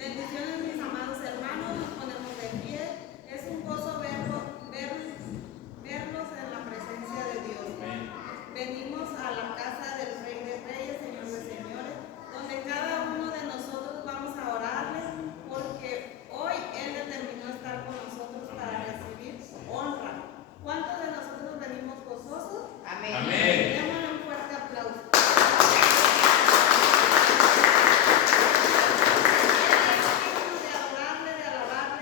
Bendiciones, mis amados hermanos, nos ponemos de pie. Es un gozo verlos en la presencia de Dios. Venimos a la casa del Rey de Reyes, Señor de Señores, donde cada uno de nosotros vamos a orarle, porque hoy Él determinó estar con nosotros para recibir honra. ¿Cuántos de nosotros venimos gozosos? Amén. Amén. Démosle un fuerte aplauso. De adorarle, de alabarle,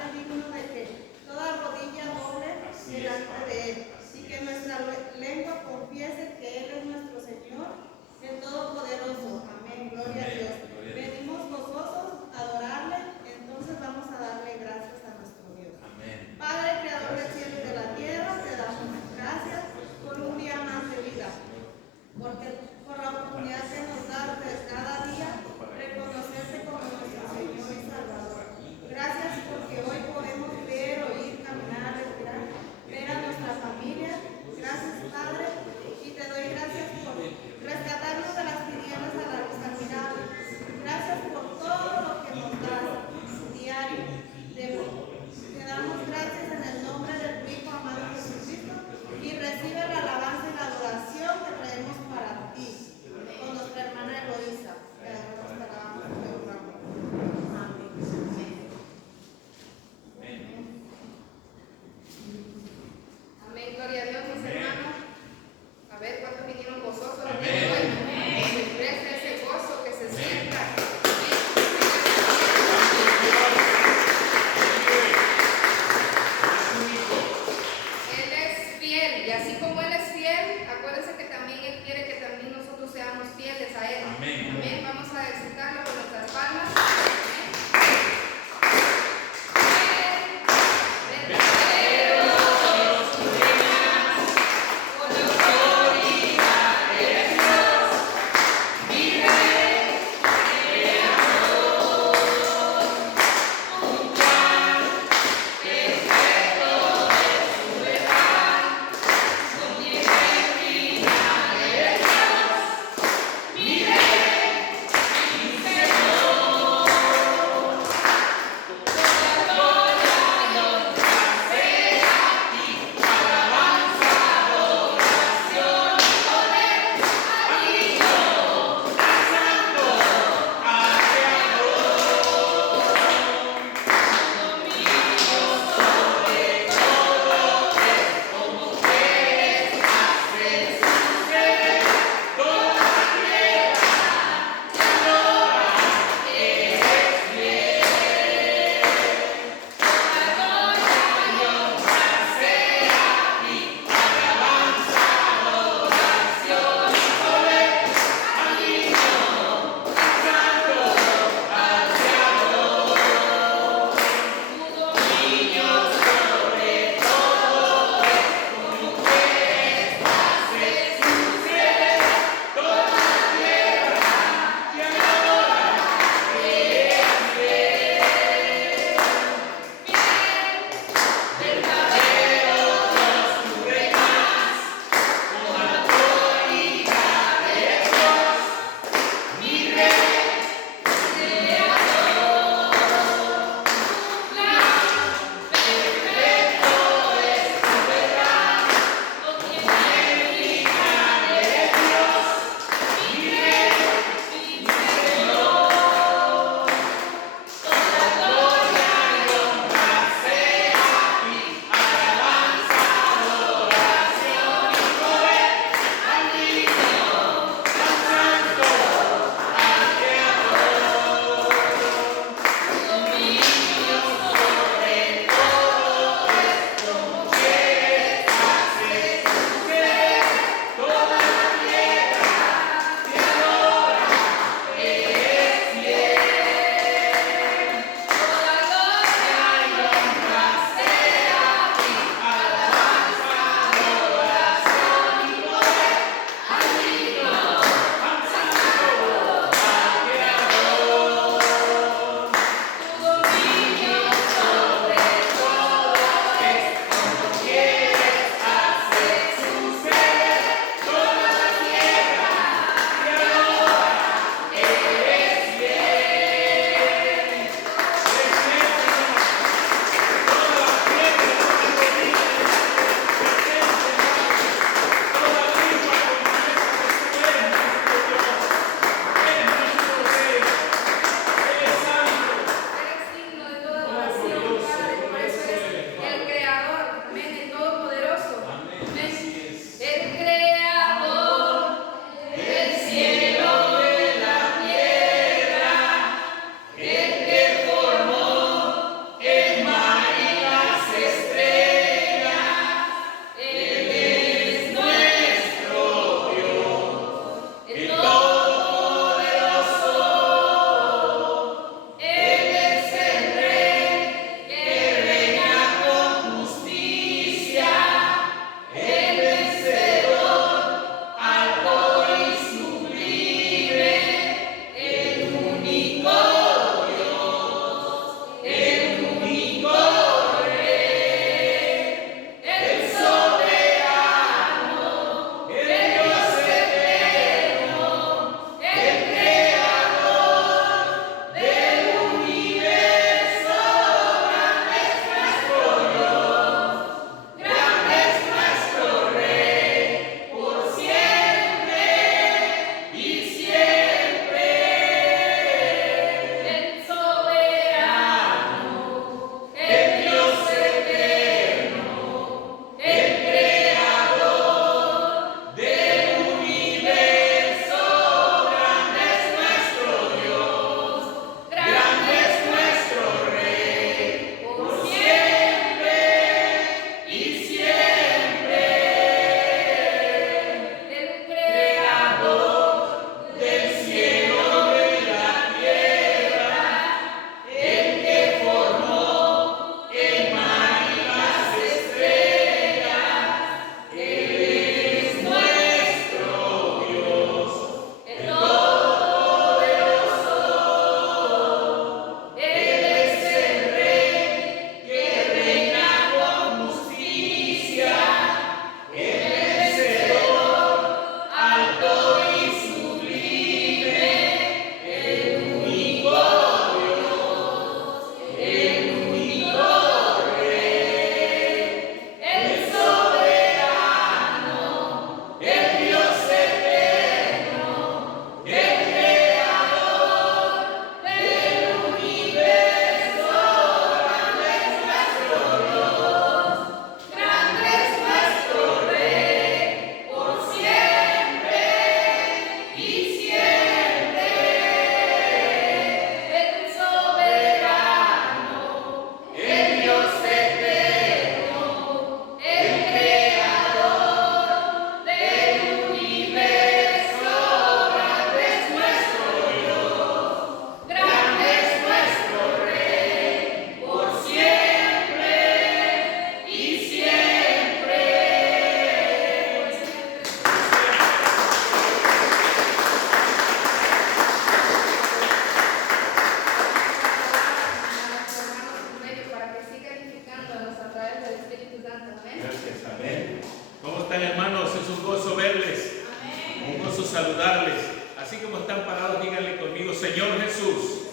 Señor Jesús,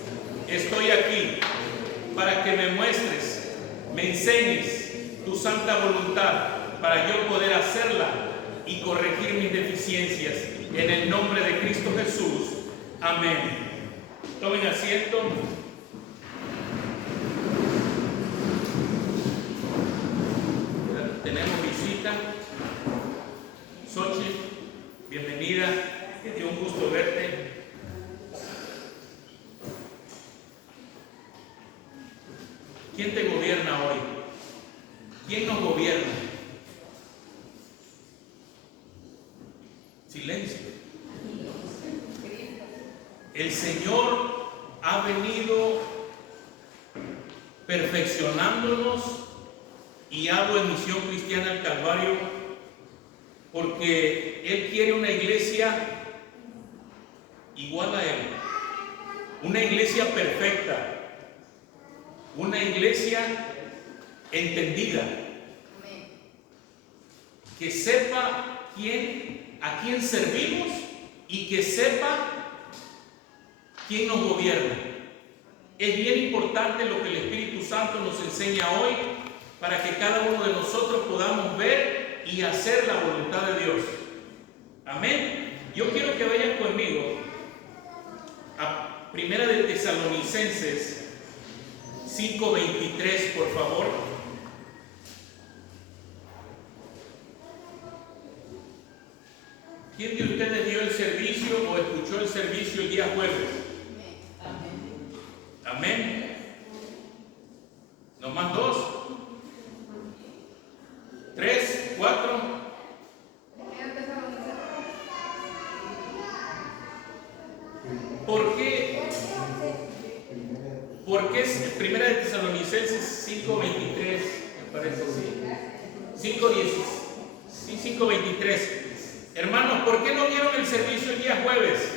estoy aquí para que me muestres, me enseñes tu santa voluntad para yo poder hacerla y corregir mis deficiencias. En el nombre de Cristo Jesús. Amén. Tomen asiento. Tenemos visita. Xochitl, bienvenida. Es un gusto verte. ¿Quién te gobierna hoy? ¿Quién nos gobierna? Silencio. El Señor ha venido perfeccionándonos, y hablo en Misión Cristiana del Calvario porque Él quiere una iglesia igual a Él, una iglesia perfecta, una iglesia entendida, que sepa a quién servimos y que sepa quién nos gobierna. Es bien importante lo que el Espíritu Santo nos enseña hoy para que cada uno de nosotros podamos ver y hacer la voluntad de Dios. Amén. Yo quiero que vayan conmigo a Primera de Tesalonicenses 5:23, por favor. ¿Quién de ustedes dio el servicio o escuchó el servicio el día jueves? Amén. ¿No más 2? 3, 4. ¿Por qué? Porque es Primera de Tesalonicenses 5:23, me parece así. 5:23. Hermanos, ¿por qué no vieron el servicio el día jueves?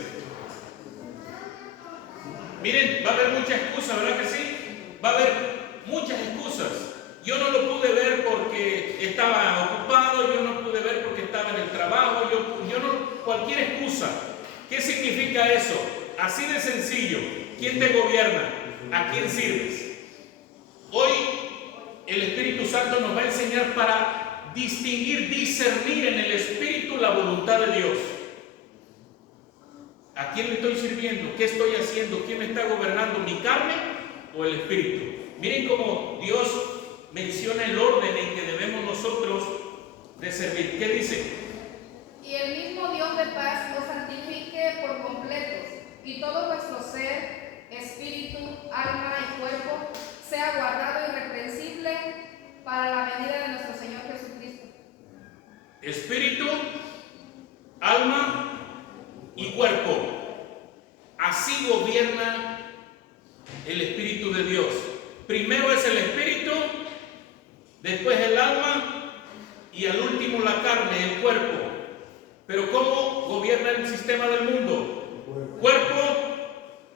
Miren, va a haber muchas excusas, ¿verdad que sí? Va a haber muchas excusas. Yo no lo pude ver porque estaba ocupado, yo no pude ver porque estaba en el trabajo, yo no, cualquier excusa. ¿Qué significa eso? Así de sencillo. ¿Quién te gobierna? ¿A quién sirves? Hoy el Espíritu Santo nos va a enseñar para distinguir, discernir en el Espíritu la voluntad de Dios. ¿A quién le estoy sirviendo? ¿Qué estoy haciendo? ¿Quién me está gobernando? ¿Mi carne o el Espíritu? Miren cómo Dios menciona el orden en que debemos nosotros de servir. ¿Qué dice? Y el mismo Dios de paz los santifique por completo, y todo vuestro ser, espíritu, alma y cuerpo sea guardado irreprensible para la venida de nuestro Señor Jesucristo. Espíritu, alma y cuerpo. Así gobierna el Espíritu de Dios. Primero es el espíritu, después el alma y al último la carne, el cuerpo. Pero ¿cómo gobierna el sistema del mundo? Cuerpo,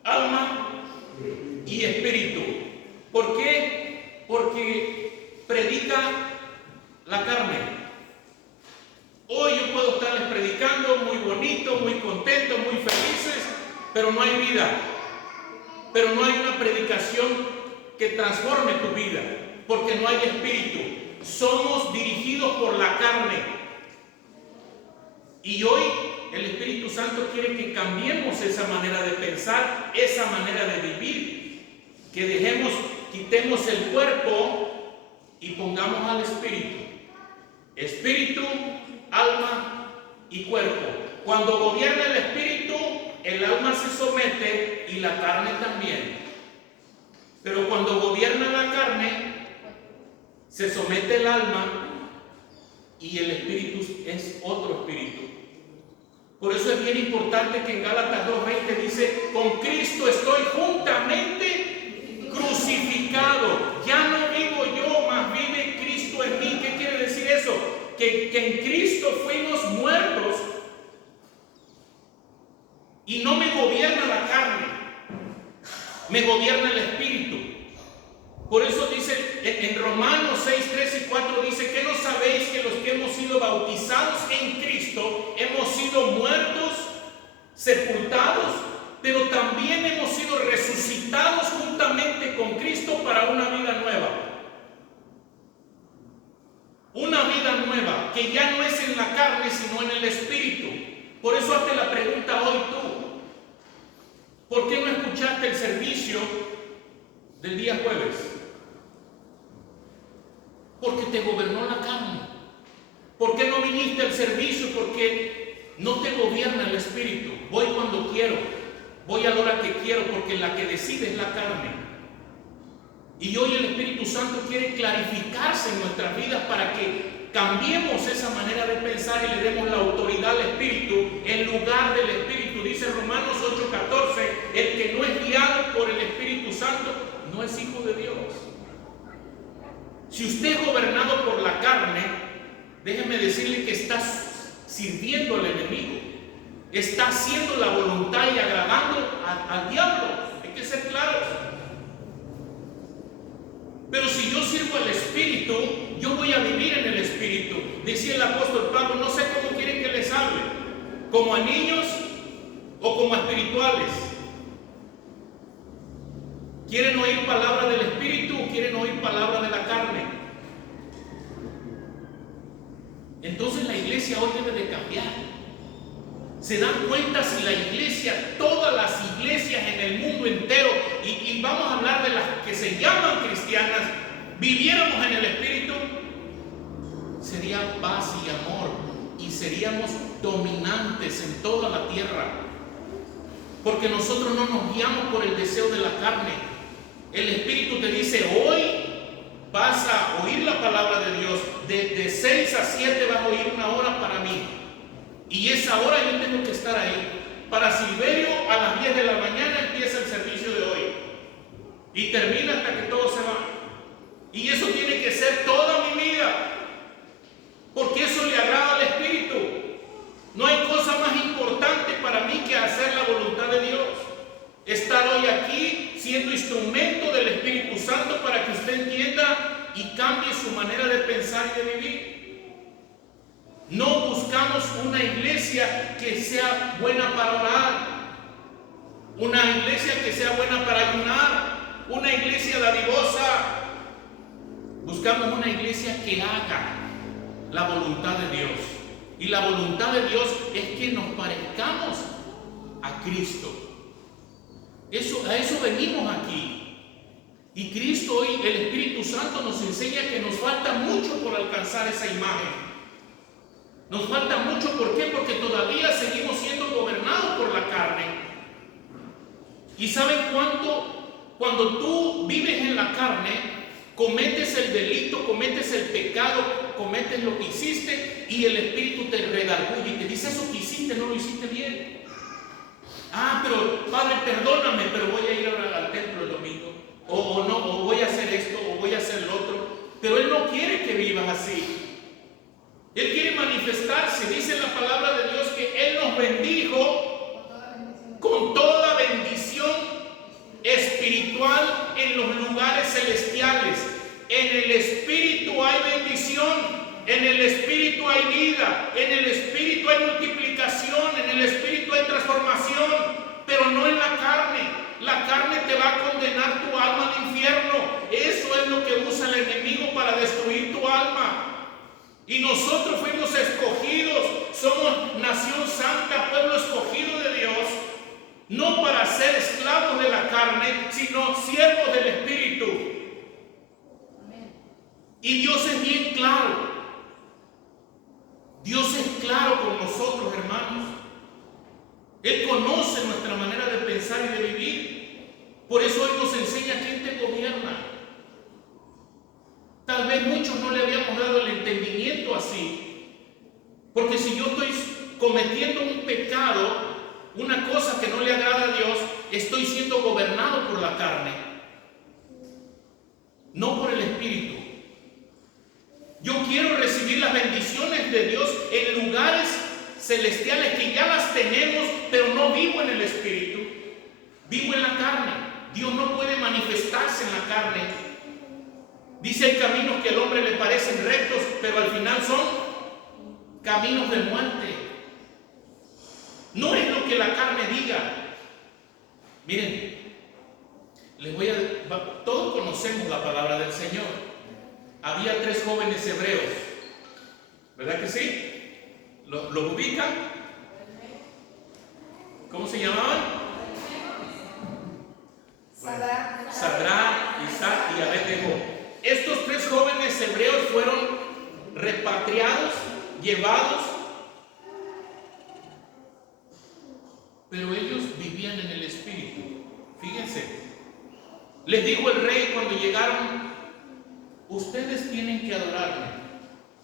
alma y espíritu. ¿Por qué? Porque predica la carne. Hoy yo puedo estarles predicando muy bonito, muy contento, muy felices, pero no hay vida. Pero no hay una predicación que transforme tu vida, porque no hay espíritu. Somos dirigidos por la carne. Y hoy el Espíritu Santo quiere que cambiemos esa manera de pensar, esa manera de vivir, que quitemos el cuerpo y pongamos al espíritu. Espíritu, alma y cuerpo. Cuando gobierna el espíritu, el alma se somete y la carne también. Pero cuando gobierna la carne, se somete el alma y el espíritu es otro espíritu. Por eso es bien importante que en Gálatas 2:20 dice: con Cristo estoy juntamente crucificado. Ya no vivo yo, mas vive Cristo en mí. ¿Qué quiere decir eso? Que en Cristo fuimos muertos y no me gobierna la carne, me gobierna el espíritu. Por eso dice en Romanos 6:3 y 4 dice: ¿que no sabéis que los que hemos sido bautizados en Cristo hemos sido muertos, sepultados, pero también Por eso hazte la pregunta hoy tú. ¿Por qué no escuchaste el servicio del día jueves? Porque te gobernó la carne. ¿Por qué no viniste al servicio? Porque no te gobierna el espíritu. Voy cuando quiero, voy a la hora que quiero, porque la que decide es la carne. Y hoy el Espíritu Santo quiere clarificarse en nuestras vidas para que cambiemos esa manera de pensar y le demos la autoridad al Espíritu en lugar del Espíritu. Dice Romanos 8:14, el que no es guiado por el Espíritu Santo no es hijo de Dios. Si usted es gobernado por la carne, déjeme decirle que está sirviendo al enemigo, está haciendo la voluntad y agradando al diablo. Hay que ser claros. Pero si yo sirvo al Espíritu, yo voy a vivir en el Espíritu. Decía el apóstol Pablo, no sé cómo quieren que les hable, como a niños o como a espirituales. ¿Quieren oír palabra del Espíritu o quieren oír palabra de la carne? Entonces la iglesia hoy debe de cambiar. ¿Se dan cuenta si la iglesia, todas las iglesias en el mundo entero, y vamos a hablar de las que se llaman cristianas, viviéramos en el Espíritu? Sería paz y amor y seríamos dominantes en toda la tierra. Porque nosotros no nos guiamos por el deseo de la carne. El Espíritu te dice, hoy vas a oír la palabra de Dios. De 6 a 7 vas a oír una hora para mí. Y esa hora yo tengo que estar ahí. Para Silverio a las 10 de la mañana empieza el servicio de hoy. Y termina hasta que todos se van. Y eso tiene que ser toda mi vida. Porque eso le agrada al Espíritu. No hay cosa más importante para mí que hacer la voluntad de Dios. Estar hoy aquí siendo instrumento del Espíritu Santo para que usted entienda y cambie su manera de pensar y de vivir. No buscamos una iglesia que sea buena para orar, una iglesia que sea buena para ayunar, una iglesia dadivosa. Buscamos una iglesia que haga la voluntad de Dios. Y la voluntad de Dios es que nos parezcamos a Cristo. A eso venimos aquí. Y Cristo hoy, el Espíritu Santo nos enseña que nos falta mucho por alcanzar esa imagen. Nos falta mucho, ¿por qué? Porque todavía seguimos siendo gobernados por la carne. ¿Y saben cuánto? Cuando tú vives en la carne, cometes el delito, cometes el pecado, cometes lo que hiciste y el Espíritu te redarguye y te dice, eso que hiciste no lo hiciste bien. Ah, pero Padre, perdóname, pero voy a ir ahora al templo el domingo. O no, o voy a hacer esto, o voy a hacer lo otro. Pero Él no quiere que vivas así. Él quiere manifestarse. Dice la palabra de Dios que Él nos bendijo con toda bendición espiritual en los lugares celestiales. En el Espíritu hay bendición. En el Espíritu hay vida, en el Espíritu hay multiplicación, en el Espíritu hay transformación, pero no en la carne. La carne te va a condenar tu alma al infierno. Eso es lo que usa el enemigo para destruir tu alma. Y nosotros fuimos escogidos, somos nación santa, pueblo escogido de Dios, no para ser esclavos de la carne, sino siervos del Espíritu. Y Dios es bien claro. Dios es claro con nosotros, hermanos. Él conoce nuestra manera de pensar y de vivir. Por eso Él nos enseña quién te gobierna. Tal vez muchos no le habíamos dado el entendimiento así. Porque si yo estoy cometiendo un pecado, una cosa que no le agrada a Dios, estoy siendo gobernado por la carne, no por el Espíritu. Yo quiero recibir las bendiciones de Dios en lugares celestiales que ya las tenemos, pero no vivo en el Espíritu. Vivo en la carne. Dios no puede manifestarse en la carne. Dice, hay caminos que al hombre le parecen rectos, pero al final son caminos de muerte. No es lo que la carne diga. Miren, todos conocemos la palabra del Señor. Había 3 jóvenes hebreos, ¿verdad que sí? ¿Los ubican? ¿Cómo se llamaban? Sadrach, Isaac y Abednego. Estos 3 jóvenes hebreos fueron repatriados, llevados, pero ellos vivían en el Espíritu. Fíjense, les dijo el rey cuando llegaron: ustedes tienen que adorarme,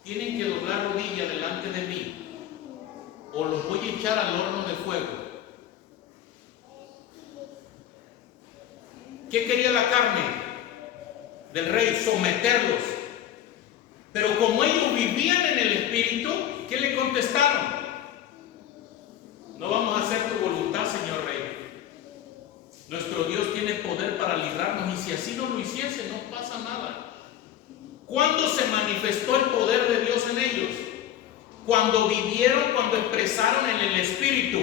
tienen que doblar rodilla delante de mí, o los voy a echar al horno de fuego. ¿Qué quería la carne del rey? Someterlos. Pero como ellos vivían en el Espíritu, ¿qué le contestaron? No vamos a hacer tu voluntad, Señor Rey. Nuestro Dios tiene poder para librarnos, y si así no lo hiciese, no pasa nada. ¿Cuándo se manifestó el poder de Dios en ellos? Cuando vivieron, cuando expresaron en el Espíritu,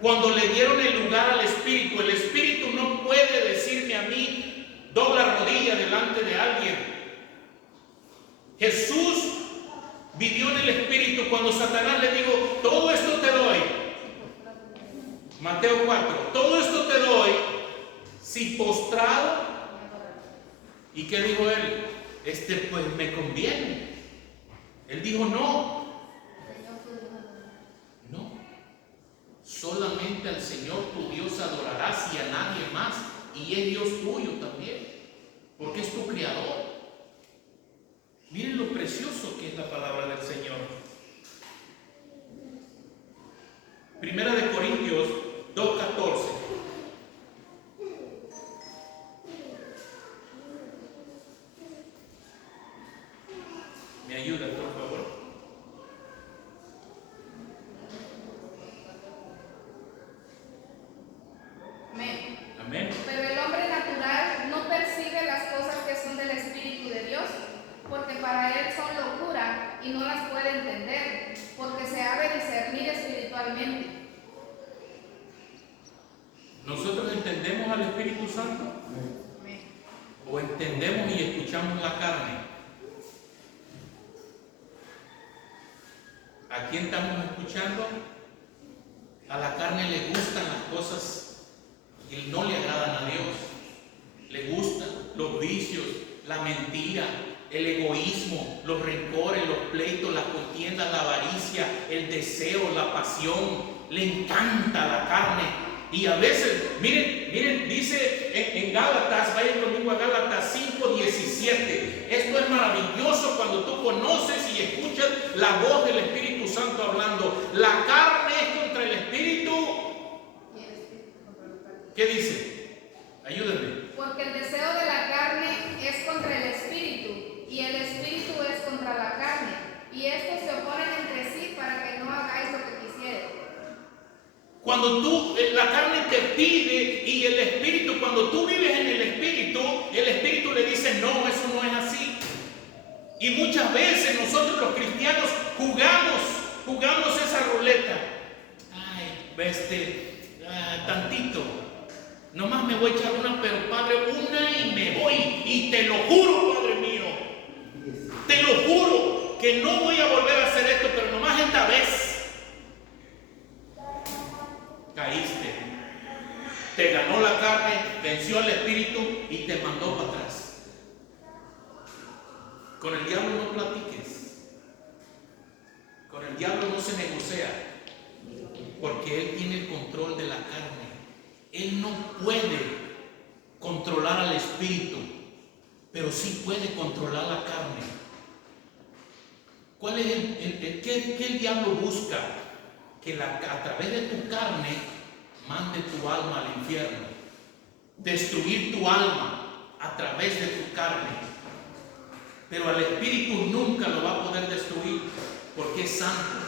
cuando le dieron el lugar al Espíritu. El Espíritu no puede decirme a mí: dobla rodilla delante de alguien. Jesús vivió en el Espíritu. Cuando Satanás le dijo: todo esto te doy, Mateo 4, todo esto te doy si postrado. ¿Y qué dijo él? Pues me conviene. Él dijo: no, solamente al Señor tu Dios adorarás y a nadie más, y es Dios tuyo también, porque es tu creador. Miren lo precioso que es la palabra del Señor. Primera de Corintios 2:14. ¿Me ayuda, por favor? Amén. Pero el hombre natural no percibe las cosas que son del Espíritu de Dios, porque para él son locura y no las puede entender, porque se ha de discernir espiritualmente. ¿Nosotros entendemos al Espíritu Santo? ¿O entendemos y escuchamos la carne? ¿A quién estamos escuchando? A la carne le gustan las cosas que no le agradan a Dios. Le gustan los vicios, la mentira, el egoísmo, los rencores, los pleitos, las contiendas, la avaricia, el deseo, la pasión. Le encanta la carne. Y a veces, miren, dice en Gálatas, vayan conmigo a Gálatas 5:17. Esto es maravilloso cuando tú conoces y escuchas la voz del Espíritu Santo hablando. La carne es contra el Espíritu. ¿Qué dice? Ayúdenme. Porque el deseo de la carne es contra el Espíritu, y el Espíritu es contra la carne, y estos se oponen entre sí para que no hagáis lo que quisierais. Cuando la carne te pide y el Espíritu, cuando tú vives en el Espíritu le dice: no, eso no es así. Y muchas veces nosotros los cristianos jugamos esa ruleta. Tantito. Nomás me voy a echar una, pero Padre, una y me voy. Y te lo juro, Padre mío, te lo juro que no voy a volver a hacer esto, pero nomás esta vez. Caíste. Te ganó la carne, venció al Espíritu y te mandó para atrás. Con el diablo no platiques. Con el diablo no se negocia, porque él tiene el control de la carne. Él no puede controlar al Espíritu, pero sí puede controlar la carne. ¿Cuál es qué el diablo busca? Que a través de tu carne mande tu alma al infierno. Destruir tu alma a través de tu carne. Pero al Espíritu nunca lo va a poder destruir, porque es santo.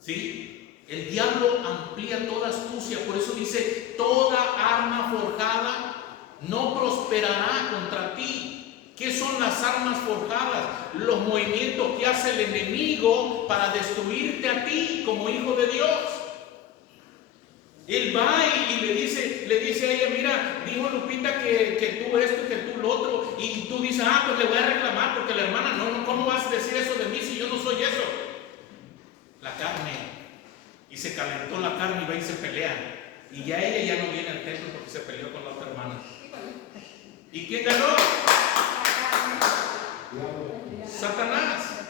¿Sí? El diablo amplía toda astucia, por eso dice: toda arma forjada no prosperará contra ti. ¿Qué son las armas forjadas? Los movimientos que hace el enemigo para destruirte a ti como hijo de Dios. Él va y le dice a ella: mira, dijo Lupita que tú esto, que tú lo otro, y tú dices: pues le voy a reclamar porque la hermana, no, ¿cómo vas a decir eso de mí si yo no soy eso? La carne. Y y se calentó la carne y va y se pelea. Y ya ella ya no viene al templo porque se peleó con la otra hermana. ¿Y quién ganó? Satanás.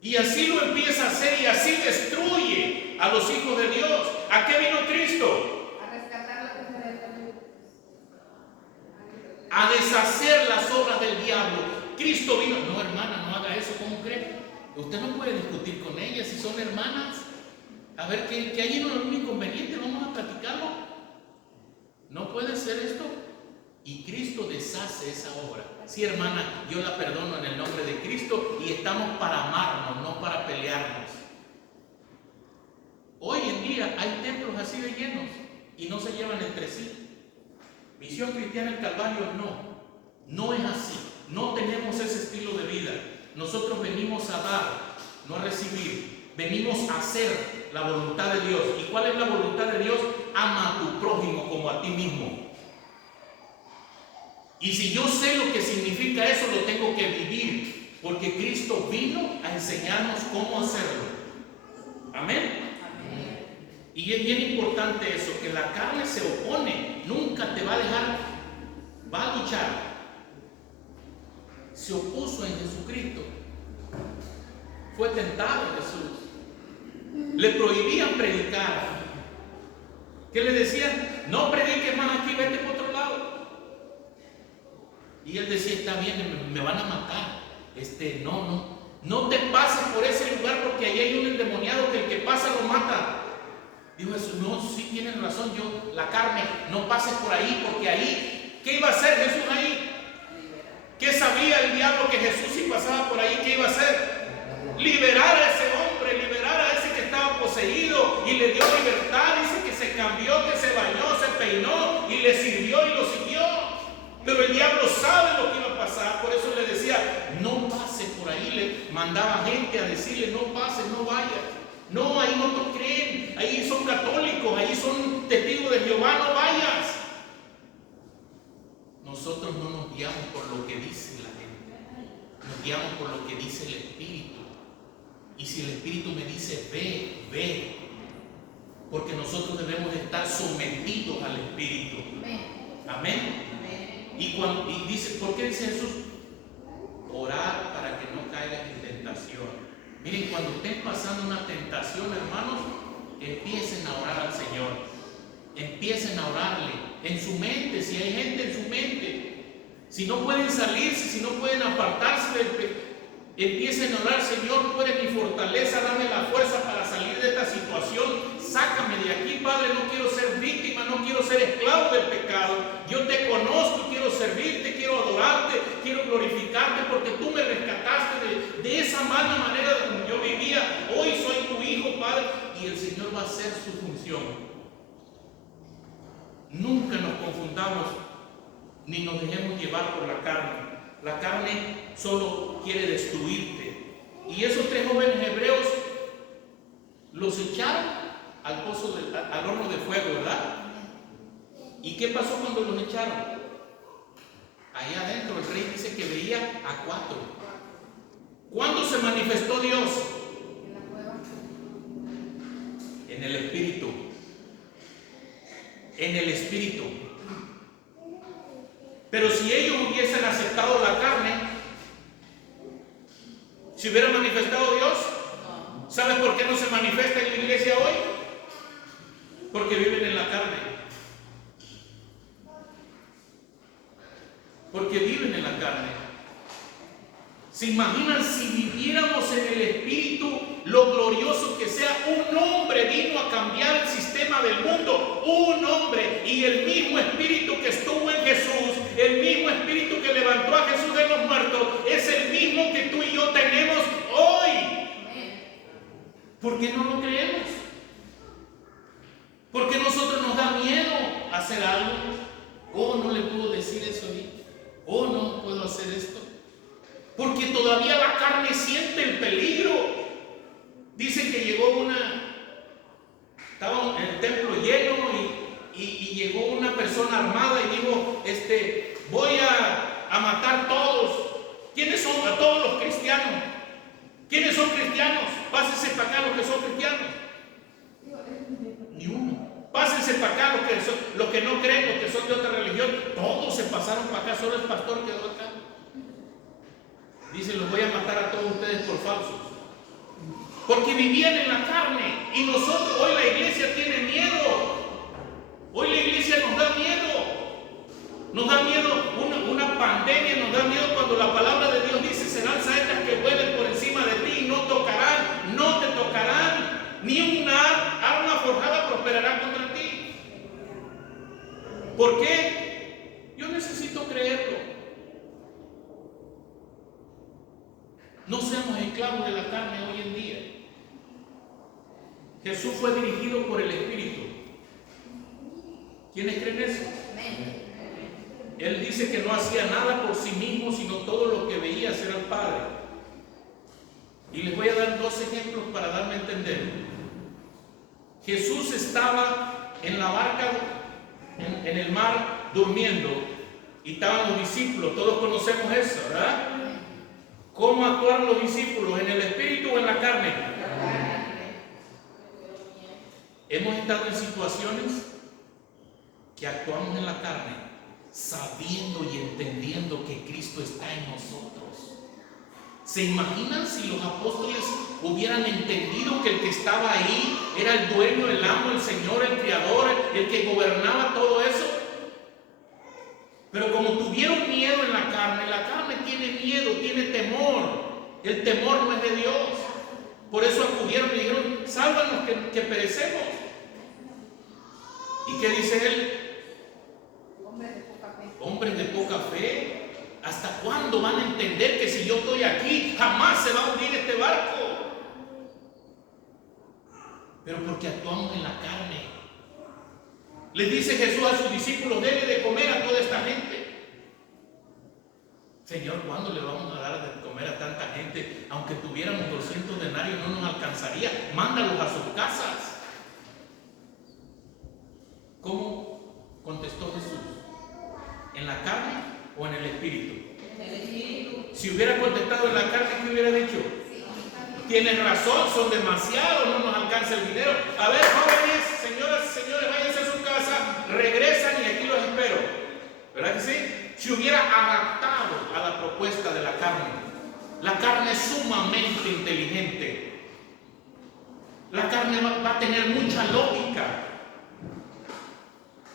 Y así lo empieza a hacer y así destruye a los hijos de Dios. ¿A qué vino Cristo? A rescatar la casa del templo. A deshacer las obras del diablo. Cristo vino. No, hermana, no haga eso. ¿Cómo cree? Usted no puede discutir con ellas si son hermanas. A ver, que hay un inconveniente, vamos a platicarlo. No puede ser esto. Y Cristo deshace esa obra. Sí, hermana, yo la perdono en el nombre de Cristo y estamos para amarnos, no para pelearnos. Hoy en día hay templos así de llenos y no se llevan entre sí. Misión Cristiana del Calvario no es así. No tenemos ese estilo de vida. Nosotros venimos a dar, no a recibir. Venimos a hacer la voluntad de Dios. ¿Y cuál es la voluntad de Dios? Ama a tu prójimo como a ti mismo. Y si yo sé lo que significa eso, lo tengo que vivir, porque Cristo vino a enseñarnos cómo hacerlo. Amén. Y es bien importante eso, que la carne se opone, nunca te va a dejar, va a luchar. Se opuso en Jesucristo, fue tentado Jesús, le prohibían predicar. ¿Qué le decían? No prediques más aquí, vete por otro lado. Y él decía, está bien, me van a matar. No te pases por ese lugar porque ahí hay un endemoniado que el que pasa lo mata. Dijo Jesús, no, sí tienen razón, yo, la carne, no pases por ahí porque ahí, ¿qué iba a hacer Jesús ahí? ¿Qué sabía el diablo que Jesús si pasaba por ahí, qué iba a hacer? Liberar a ese hombre, liberar a ese que estaba poseído y le dio libertad, dice que se cambió, que se bañó, se peinó y le sirvió y lo siguió. Pero el diablo sabe lo que iba a pasar, por eso le decía, no pases por ahí, le mandaba gente a decirle, no pases, no vayas. No, ahí no te creen, ahí son católicos, ahí son testigos de Jehová, no vayas. Nosotros no nos guiamos por lo que dice la gente, nos guiamos por lo que dice el Espíritu. Y si el Espíritu me dice, ve, porque nosotros debemos de estar sometidos al Espíritu. Amén. Y dice, ¿por qué dice Jesús? Orar para que no caigas en tentación. Miren, cuando estén pasando una tentación, hermanos, empiecen a orar al Señor. Empiecen a orarle en su mente, si hay gente en su mente. Si no pueden salirse, si no pueden apartarse del pecado, empiecen a orar, Señor, tú eres mi fortaleza, dame la fuerza para salir de esta situación. Sácame de aquí, Padre, no quiero ser víctima, no quiero ser esclavo del pecado. Yo te conozco, quiero servirte, quiero adorarte, quiero glorificarte porque tú me rescataste de esa mala manera de como yo vivía. Hoy soy tu hijo, Padre, y el Señor va a hacer su función. Nunca nos confundamos ni nos dejemos llevar por la carne. La carne solo quiere destruirte. Y esos 3 jóvenes hebreos los echaron al pozo, al horno de fuego, ¿verdad? ¿Y qué pasó cuando los echaron? Allá adentro el rey dice que veía a 4. ¿Cuándo se manifestó Dios? En el Espíritu. En el Espíritu. Pero si ellos hubiesen aceptado la carne, ¿se hubiera manifestado Dios? ¿Sabes por qué no se manifiesta en la iglesia hoy? Porque viven en la carne. Porque viven en la carne. ¿Se imaginan si viviéramos en el Espíritu lo glorioso que sea? Un hombre vino a cambiar el sistema del mundo. Un hombre. Y el mismo Espíritu que estuvo en Jesús, el mismo Espíritu que levantó a Jesús de los muertos, es el mismo que tú y yo tenemos hoy. ¿Por qué no lo creemos? Porque a nosotros nos da miedo hacer algo. Oh, no le puedo decir eso ahorita. Oh, no puedo hacer esto. Porque todavía la carne siente el peligro. Dicen que llegó estaba el templo lleno y llegó una persona armada y dijo, voy a matar todos. ¿Quiénes son? A todos los cristianos. ¿Quiénes son cristianos? Pásense para acá los que son cristianos. Pásense para acá los que no creen, los que son de otra religión. Todos se pasaron para acá, solo el pastor quedó acá. Dice, los voy a matar a todos ustedes por falsos. Porque vivían en la carne. Y nosotros, hoy la iglesia tiene miedo. Hoy la iglesia nos da miedo. Nos da miedo una pandemia, nos da miedo cuando la palabra de Dios dice, serán saetas que vuelen por encima de ti y no tocarán, no te tocarán. Ni una arma forjada prosperará contra ti. ¿Por qué? Yo necesito creerlo. No seamos esclavos de la carne hoy en día. Jesús fue dirigido por el Espíritu. ¿Quiénes creen eso? Él dice que no hacía nada por sí mismo, sino todo lo que veía hacer al Padre. Y les voy a dar 2 ejemplos para darme a entender. Jesús estaba en la barca, en el mar, durmiendo, y estaban los discípulos. Todos conocemos eso, ¿verdad? ¿Cómo actuaron los discípulos? ¿En el espíritu o en la carne? Hemos estado en situaciones que actuamos en la carne, sabiendo y entendiendo que Cristo está en nosotros. ¿Se imaginan si los apóstoles hubieran entendido que el que estaba ahí era el dueño, el amo, el Señor, el Creador, el que gobernaba todo eso? Pero como tuvieron miedo en la carne tiene miedo, tiene temor. El temor no es de Dios. Por eso acudieron y dijeron, sálvanos que perecemos. ¿Y qué dice él? Hombres de poca fe. ¿Hasta cuándo van a entender que si yo estoy aquí, jamás se va a hundir este barco? Pero porque actuamos en la carne. Les dice Jesús a sus discípulos, denle de comer a toda esta gente. Señor, ¿cuándo le vamos a dar de comer a tanta gente? Aunque tuviéramos 200 denarios no nos alcanzaría. Mándalos a sus casas. ¿Cómo contestó Jesús? ¿En la carne o en el espíritu? En el espíritu. Si hubiera contestado en la carne, ¿qué hubiera dicho? Tienes razón, son demasiados, no nos alcanza el dinero. A ver, jóvenes, señoras y señores, váyanse a su casa, regresan y aquí los espero. ¿Verdad que sí? Si hubiera adaptado a la propuesta de la carne es sumamente inteligente. La carne va a tener mucha lógica,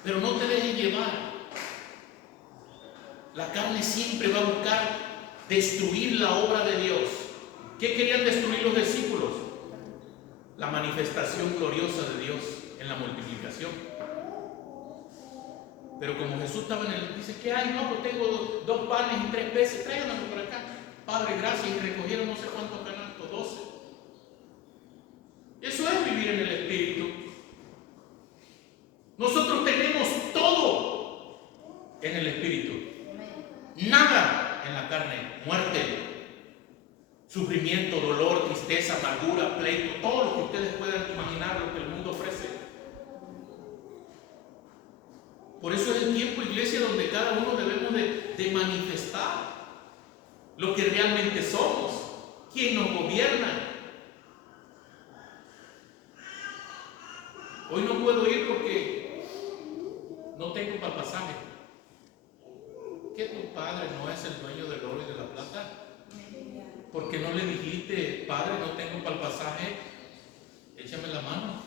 pero no te dejes llevar. La carne siempre va a buscar destruir la obra de Dios. ¿Qué querían destruir los discípulos? La manifestación gloriosa de Dios en la multiplicación. Pero como Jesús estaba en el, dice, ¿qué hay? No, pues tengo 2 panes y 3 peces, tráiganmelo por acá. Padre, gracias, y recogieron no sé cuántos canastos, 12. Eso es vivir en el Espíritu. Nosotros tenemos todo en el Espíritu. Nada en la carne, muerte, sufrimiento, dolor, tristeza, amargura, pleito, todo lo que ustedes puedan imaginar, lo que el mundo ofrece. Por eso es el tiempo, iglesia, donde cada uno debemos de manifestar lo que realmente somos, quién nos gobierna. Hoy no puedo ir porque no tengo para el pasaje. ¿Que tu padre no es el dueño del oro y de la plata? ¿Por qué no le dijiste, Padre, no tengo para el pasaje? Échame la mano.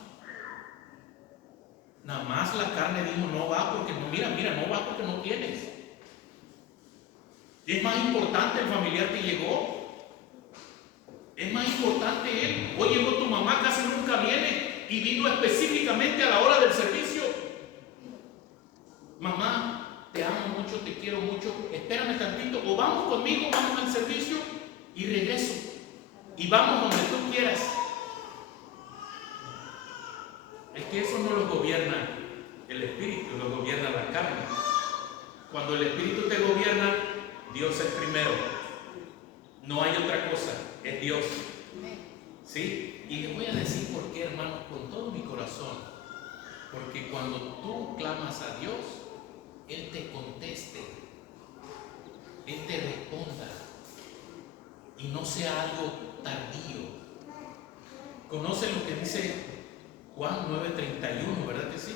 Nada más la carne dijo, no va porque no, mira, no va porque no tienes. Es más importante el familiar que llegó. Es más importante él. Hoy llegó tu mamá, casi nunca viene y vino específicamente a la hora del servicio. Mamá, te amo mucho, te quiero mucho, espérame tantito, o vamos conmigo, vamos al servicio y regreso. Y vamos donde tú quieras. Es que eso no lo gobierna el Espíritu, lo gobierna la carne. Cuando el Espíritu te gobierna, Dios es primero. No hay otra cosa, es Dios. ¿Sí? Y les voy a decir por qué, hermanos, con todo mi corazón. Porque cuando tú clamas a Dios, Él te conteste, Él te responda y no sea algo tardío. ¿Conocen lo que dice Juan 9:31, verdad que sí?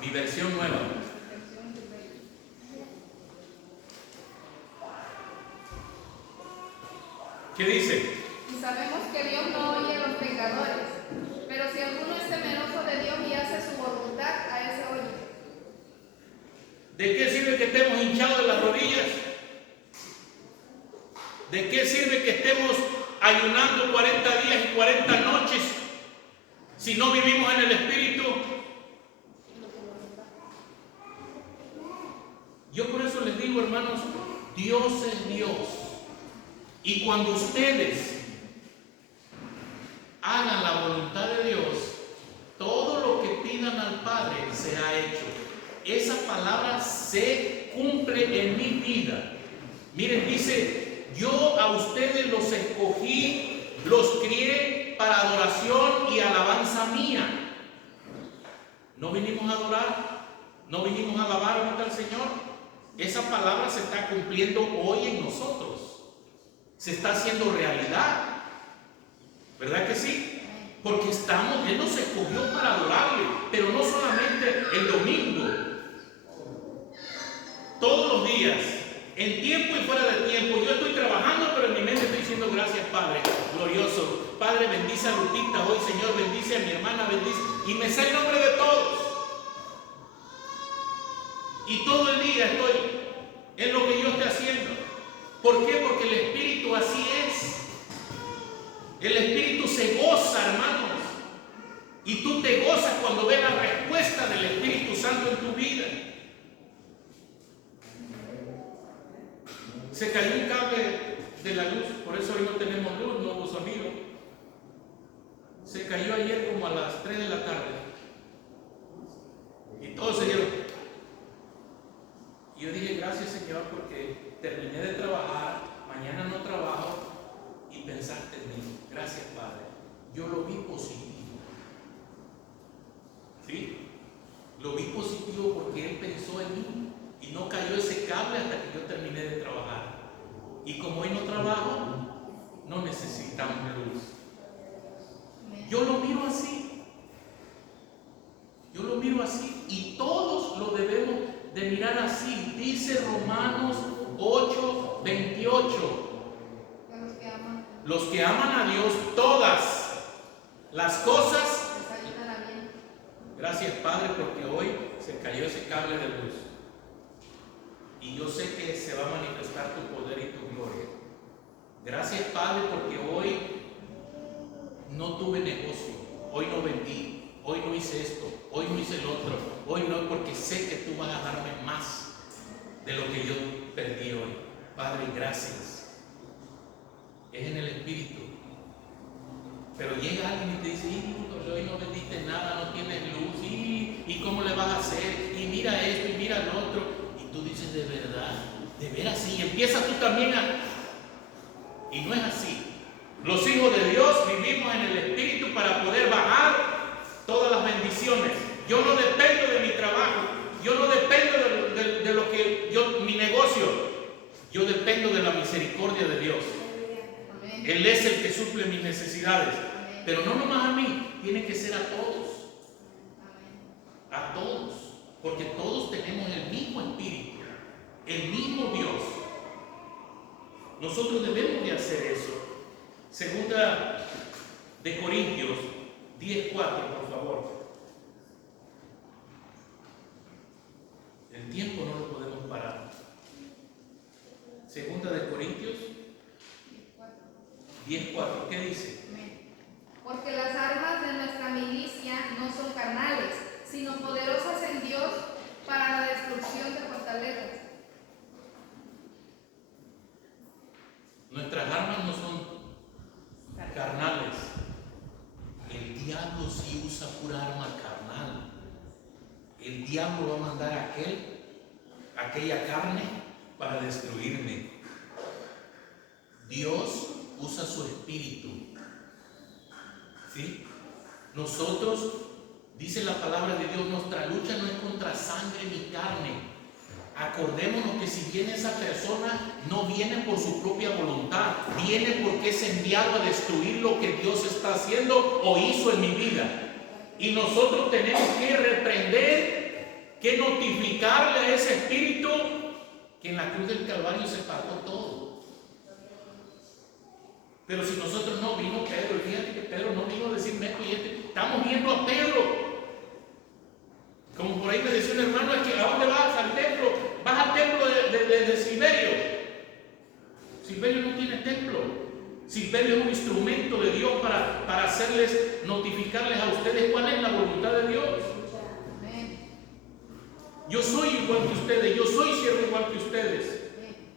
Mi versión nueva. ¿Qué dice? Y sabemos que Dios no oye a los pecadores, pero si alguno es temeroso de Dios y hace su voluntad, a ese oye. ¿De qué sirve que estemos hinchados de las rodillas? ¿De qué sirve que estemos ayunando 40 días y 40 noches si no vivimos en el Espíritu? Yo por eso les digo, hermanos, Dios es Dios. Y cuando ustedes hagan la voluntad de Dios, todo lo que pidan al Padre será hecho. Esa palabra se cumple en mi vida. Miren, dice, yo a ustedes los escogí, los crié para adoración y alabanza mía. No vinimos a adorar, no vinimos a alabar ahorita al Señor. Esa palabra se está cumpliendo hoy en nosotros. Se está haciendo realidad. ¿Verdad que sí? Porque Él nos escogió para adorarle, pero no solamente el domingo. Todos los días, en tiempo y fuera de tiempo. Yo estoy trabajando, pero en mi mente estoy diciendo gracias, Padre, glorioso. Padre, bendice a Lupita hoy, Señor, bendice a mi hermana, bendice. Y me sé el nombre de todos. Y todo el día estoy en lo que yo esté haciendo. ¿Por qué? Porque el Espíritu así es. El Espíritu se goza, hermanos. Y tú te gozas cuando ves la respuesta del Espíritu Santo en tu vida. Se cayó un cable de la luz, por eso hoy no tenemos luz, no hubo sonido. Se cayó ayer como a las 3 de la tarde. Y todos se dieron. Y yo dije, gracias, Señor, porque terminé de trabajar, mañana no trabajo, y pensaste en mí. Gracias, Padre. Yo lo vi positivo. ¿Sí? Lo vi positivo porque Él pensó en mí. Y no cayó ese cable hasta que yo terminé de trabajar. Y como hoy no trabajo, no necesitamos luz. Yo lo miro así. Yo lo miro así. Y todos lo debemos de mirar así. Dice Romanos 8:28. Los que aman a Dios, todas las cosas les ayudan a bien. Gracias, Padre, porque hoy se cayó ese cable de luz. Y yo sé que se va a manifestar tu poder y tu gloria. Gracias, Padre, porque hoy no tuve negocio, hoy no vendí, hoy no hice esto, hoy no hice el otro, hoy no, porque sé que tú vas a darme más de lo que yo perdí hoy. Padre, gracias. Es en el Espíritu. Pero llega alguien y te dice, hoy no vendiste nada, no tienes luz, y cómo le vas a hacer, y mira esto, y mira lo otro. Y tú dices, de verdad, de veras sí. Y empieza tú también y no es así. Los hijos de Dios vivimos en el Espíritu para poder bajar todas las bendiciones. Yo no dependo de mi trabajo, yo no dependo de lo que mi negocio, yo dependo de la misericordia de Dios. Él es el que suple mis necesidades. Pero no nomás a mí, tiene que ser a todos. A todos. Porque todos tenemos el mismo Espíritu, el mismo Dios. Nosotros debemos de hacer eso. Segunda de Corintios 10:4, por favor. El tiempo no lo podemos parar. Segunda de Corintios 10:4, ¿qué dice? Porque las armas de nuestra milicia no son carnales, sino poderosas en Dios para la destrucción de fortalezas. Nuestras armas no son carnales. El diablo sí usa pura arma carnal. El diablo va a mandar aquella carne para destruirme. Dios usa su espíritu. ¿Sí? Nosotros, dice la palabra de Dios, nuestra lucha no es contra sangre ni carne. Acordémonos que si viene esa persona, no viene por su propia voluntad, viene porque es enviado a destruir lo que Dios está haciendo o hizo en mi vida. Y nosotros tenemos que reprender que notificarle a ese espíritu que en la cruz del Calvario se pagó todo. Pero si nosotros no vino Pedro, y fíjate que Pedro no vino a decirme esto y esto, estamos viendo a Pedro. Como por ahí me decía un hermano, es que ¿a dónde vas? Al templo. Vas al templo de Silverio. Silverio no tiene templo. Silverio es un instrumento de Dios para hacerles, notificarles a ustedes cuál es la voluntad de Dios. Yo soy igual que ustedes, yo soy siervo igual que ustedes.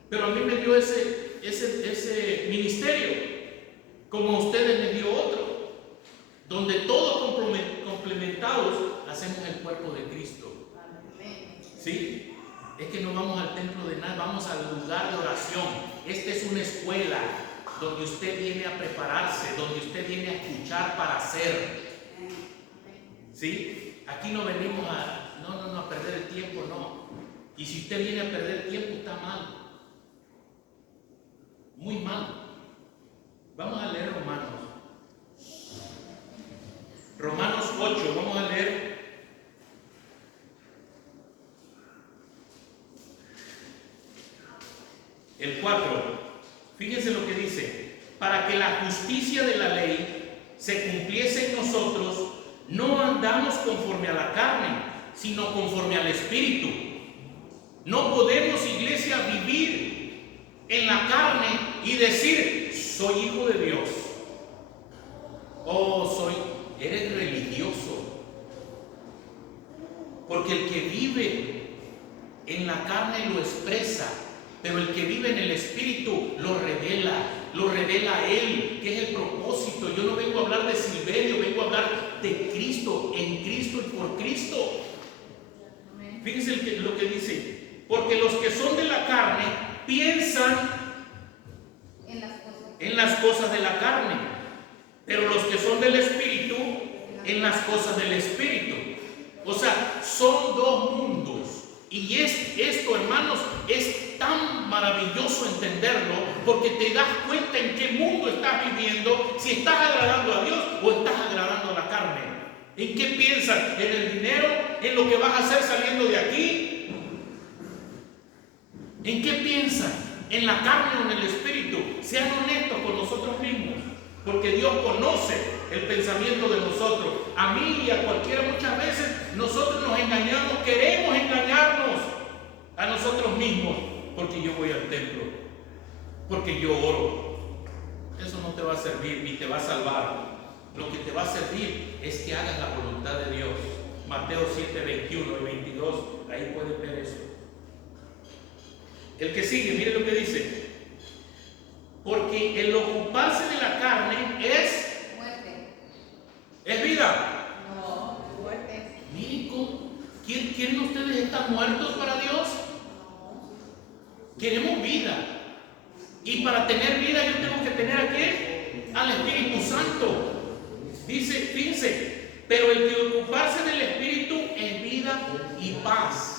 Pero a mí me dio ese ministerio, como a ustedes me dio otro, donde todos complementados hacemos el cuerpo de Cristo. ¿Sí? Es que no vamos al templo de nada, vamos al lugar de oración. Esta es una escuela donde usted viene a prepararse, donde usted viene a escuchar para hacer. ¿Sí? Aquí no venimos a perder el tiempo, no. Y si usted viene a perder el tiempo, está mal. Muy mal. Vamos a leer Romanos. Romanos 8, vamos a leer. El 4. Fíjense lo que dice. Para que la justicia de la ley se cumpliese en nosotros, no andamos conforme a la carne, sino conforme al Espíritu. No podemos, iglesia, vivir en la carne y decir, soy hijo de Dios. Eres religioso. Porque el que vive en la carne lo expresa, pero el que vive en el Espíritu lo revela a Él, que es el propósito. Yo no vengo a hablar de Silverio, vengo a hablar de Cristo, en Cristo y por Cristo. Fíjense lo que dice, porque los que son de la carne piensan en las cosas de la carne, pero los que son del Espíritu en las cosas del Espíritu. O sea, son dos mundos. Y esto, hermanos, es tan maravilloso entenderlo, porque te das cuenta en qué mundo estás viviendo, si estás agradando a Dios o estás agradando a la carne. ¿En qué piensas? ¿En el dinero? ¿En lo que vas a hacer saliendo de aquí? ¿En qué piensan? ¿En la carne o en el Espíritu? Sean honestos con nosotros mismos, porque Dios conoce el pensamiento de nosotros. A mí y a cualquiera, muchas veces nosotros nos engañamos, queremos engañarnos a nosotros mismos, porque yo voy al templo, porque yo oro. Eso no te va a servir ni te va a salvar. Lo que te va a servir es que hagas la voluntad de Dios. Mateo 7, 21 y 22, ahí puedes ver eso. El que sigue, mire lo que dice. Porque el ocuparse de la carne es muerte. ¿Es vida? No, muerte. Miren cómo. ¿Quieren ustedes estar muertos para Dios? Queremos vida. Y para tener vida yo tengo que tener ¿a qué? Al Espíritu Santo. Dice, fíjense, pero el que ocuparse del Espíritu es vida y paz.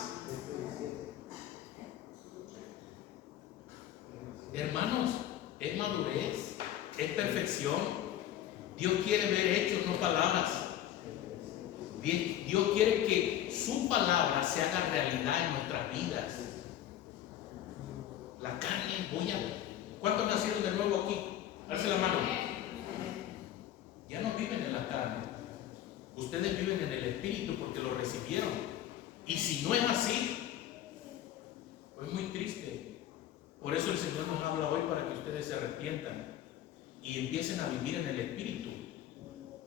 Hermanos, es madurez, es perfección. Dios quiere ver hechos, no palabras. Dios quiere que su palabra se haga realidad en nuestras vidas. La carne, ¿cuántos nacieron de nuevo aquí? Alce la mano. Ya no viven en la carne. Ustedes viven en el Espíritu porque lo recibieron. Y si no es así, pues muy triste. Por eso el Señor nos habla hoy para que ustedes se arrepientan y empiecen a vivir en el Espíritu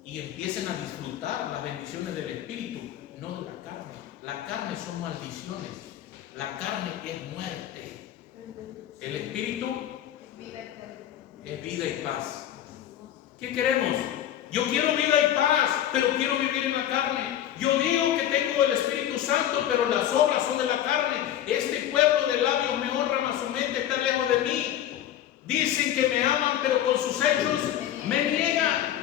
y empiecen a disfrutar las bendiciones del Espíritu, no de la carne. La carne son maldiciones, la carne es muerte. El Espíritu es vida y paz. ¿Qué queremos? Yo quiero vida y paz, pero quiero vivir en la carne. Yo digo que tengo el Espíritu Santo, pero las obras son de la carne. Este pueblo de labios me honra, mas su mente está lejos de mí. Dicen que me aman, pero con sus hechos me niegan.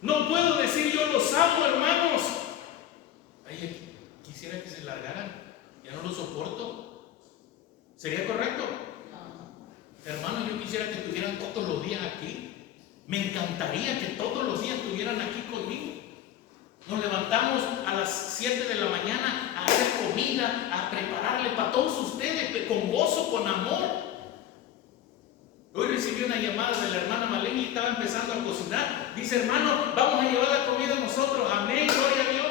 No puedo decir yo los amo, hermanos. Ay, quisiera que se largaran. Ya no los soporto. ¿Sería correcto? Hermanos, yo quisiera que estuvieran todos los días aquí. Me encantaría que todos los días estuvieran aquí conmigo. Nos levantamos a las 7 de la mañana a para todos ustedes, con gozo, con amor. Hoy recibí una llamada de la hermana Malén y estaba empezando a cocinar. Dice, hermano, vamos a llevar la comida nosotros. Amén, gloria a Dios.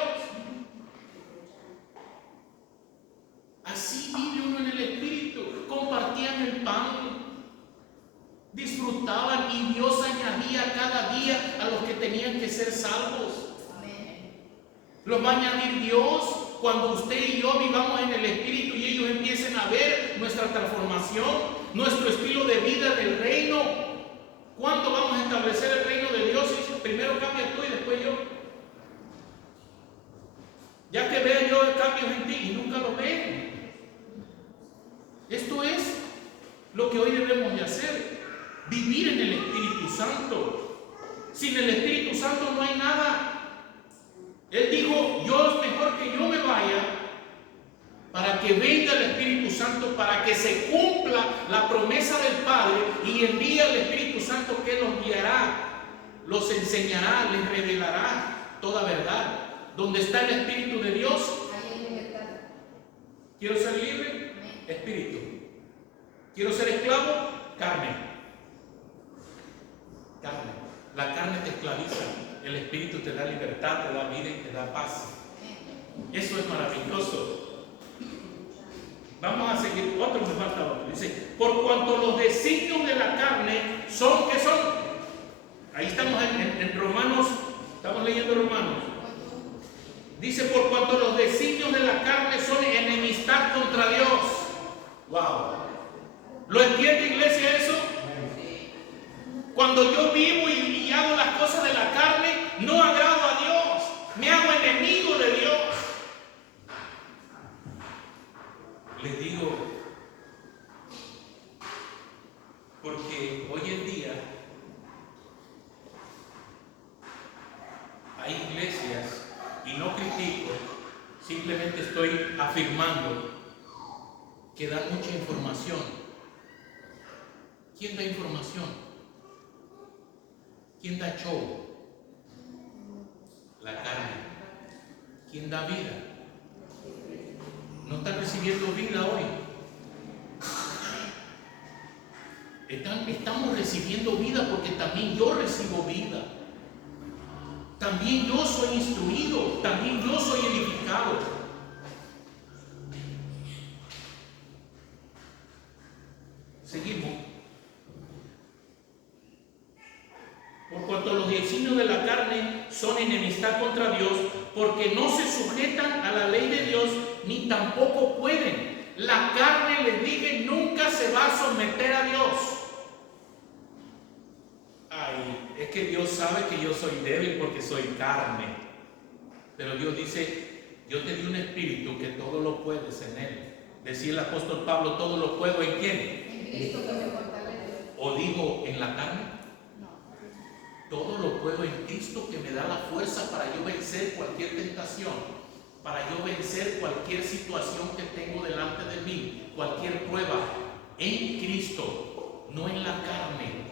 Así vive uno en el Espíritu. Compartían el pan, disfrutaban y Dios añadía cada día a los que tenían que ser salvos. Los va a añadir Dios cuando usted y yo vivamos en el Espíritu y ellos empiecen a ver nuestra transformación, nuestro estilo de vida del reino. ¿Cuándo vamos a establecer el reino de Dios? Y primero cambia tú y después yo. Ya que vea yo el cambio en ti y nunca lo ven. Esto es lo que hoy debemos de hacer. Vivir en el Espíritu Santo. Sin el Espíritu Santo no hay nada. Él dijo, yo es mejor que yo me vaya para que venga el Espíritu Santo, para que se cumpla la promesa del Padre y envíe al Espíritu Santo que los guiará, los enseñará, les revelará toda verdad. Donde está el Espíritu de Dios, ¿quiero ser libre? Espíritu. ¿Quiero ser esclavo? Carne. Carne. La carne te esclaviza. El Espíritu te da libertad, te da vida y te da paz. Eso es maravilloso. Vamos a seguir. Otro me falta otro. Dice, por cuanto los designios de la carne son, ¿qué son? Ahí estamos en Romanos. Estamos leyendo Romanos. Dice, por cuanto los designios de la carne son enemistad contra Dios. Wow. ¿Lo entiende, iglesia, eso? Cuando yo vivo y hago las cosas de la carne, no agrado a Dios. Me hago enemigo de Dios. Les digo, porque hoy en día hay iglesias, y no critico, simplemente estoy afirmando que dan mucha información. ¿Quién da información? ¿Quién da show? La carne. ¿Quién da vida? No están recibiendo vida hoy. Estamos recibiendo vida porque también yo recibo vida. También yo soy instruido. También yo soy edificado. Seguimos. Por cuanto los designios de la carne son enemistad contra Dios, porque no se sujetan a la ley de Dios, ni tampoco pueden. La carne, les dije, nunca se va a someter a Dios. Ay, es que Dios sabe que yo soy débil porque soy carne. Pero Dios dice, yo te di un espíritu que todo lo puedes en él. Decía el apóstol Pablo, todo lo puedo ¿en quién? En Cristo que me fortalece. ¿O digo en la carne? Todo lo puedo en Cristo que me da la fuerza para yo vencer cualquier tentación, para yo vencer cualquier situación que tengo delante de mí, cualquier prueba, en Cristo, no en la carne.